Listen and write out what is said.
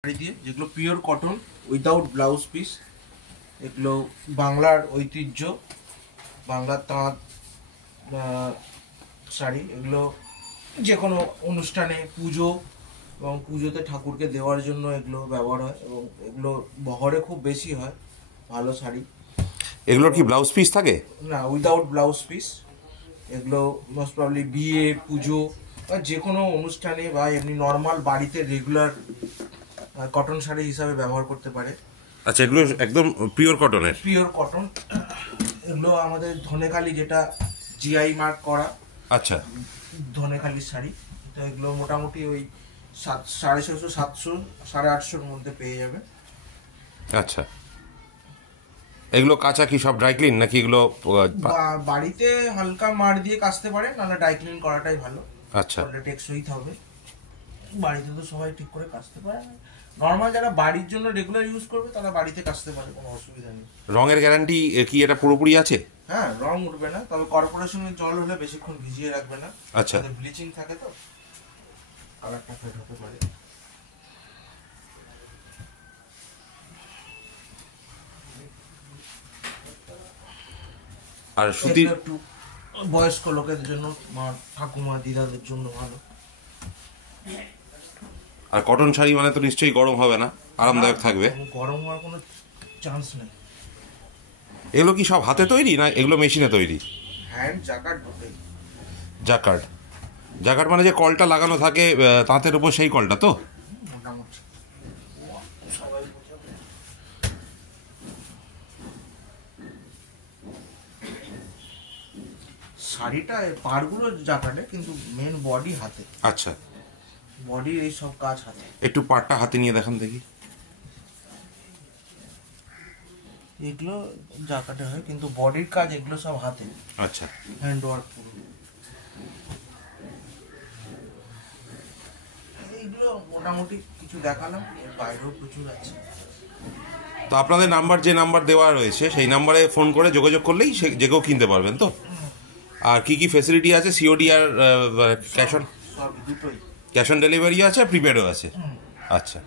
শাড়ি দিয়ে, যেগুলো pure cotton without blouse piece. এগুলো বাংলার ঐতিহ্য, বাংলার তাঁত শাড়ি। এগুলো যে কোনো অনুষ্ঠানে, পুজো এবং পুজোতে ঠাকুরকে দেওয়ার জন্য এগুলো ব্যবহার হয় এবং এগুলো বহরে খুব বেশি হয়। ভালো শাড়ি। এগুলোর কি ব্লাউজ পিস থাকে? না, উইদাউট ব্লাউজ পিস। এগুলো মোস্ট প্রবলি বিয়ে, পুজো বা যে কোনো অনুষ্ঠানে বা এমনি নর্মাল বাড়িতে রেগুলার কটন শাড়ি হিসাবে ব্যবহার করতে পারে। আচ্ছা, এগুলো একদম পিওর কটনের? Pure cotton. এগুলো আমাদের ধনেখালি, যেটা জিআই মার্ক করা। আচ্ছা, ধনেখালির শাড়ি। তো এগুলো মোটামুটি ওই 650, 700, 850-র মধ্যে পেয়ে যাবে। আচ্ছা, এগুলো কাঁচা কি সব ড্রাই ক্লিন নাকি এগুলো? বাড়িতে হালকা মার দিয়ে কাচতে পারে, নাহলে ড্রাই ক্লিন করাটাই ভালো। আচ্ছা, টেকসই হবে। বাড়িতে তো সবাই ঠিক করে কাচতে পারে না। নর্মাল যারা বাড়ির জন্য রেগুলার ইউজ করবে তারা বাড়িতে কাচতে পারে, কোনো অসুবিধা নেই। রঙের গ্যারান্টি কি এটা পুরোপুরি আছে? হ্যাঁ, রং উঠবে না, তবে কর্পোরেশনের জল হলে বেশিক্ষণ ভিজিয়ে রাখবে না। আচ্ছা, ব্লিচিং থাকে তো কালারটা ফেড হতে পারে। আর সুতি একটু বয়স্ক লোকের জন্য, ঠাকুমা দিদাদের জন্য ভালো। আর কটন শাড়ি মানে তো নিশ্চয়ই গরম হবে না, আরামদায়ক থাকবে। গরম হওয়ার কোনো চান্স নেই। এগুলো কি সব হাতে তৈরি না এগুলো মেশিনে তৈরি? হ্যান্ড জাকার্ড বটে। জাকার্ড? জাকার্ড মানে যে কলটা লাগানো থাকে তাঁতের উপর, সেই কলটা তো? মোটামুটি সবাই বোঝাবে। শাড়িটা পাড়গুলো জাকার্ডে, কিন্তু মেন বডি হাতে। আচ্ছা, বডির এই সব কাজ হাতে। একটু পাটটা হাতে নিয়ে দেখান দেখি। এগুলো জাকার্ডে হয়, কিন্তু বডির কাজ এগুলো সব হাতে। আচ্ছা, হ্যান্ড ওয়ার্ক পুরো। এইগুলো মোটামুটি কিছু দেখালাম, এর বাইরেও প্রচুর আছে। তো আপনাদের নাম্বার, যে নাম্বার দেওয়া রয়েছে সেই নাম্বারে ফোন করে যোগাযোগ করলেই যে কেউ কিনতে পারবেন তো? আর কি কি ফেসিলিটি আছে? সিওডি আর ক্যাশ অন? সব দুটোই। ক্যাশ অন ডেলিভারি আছে, প্রিপেডও আছে? আচ্ছা।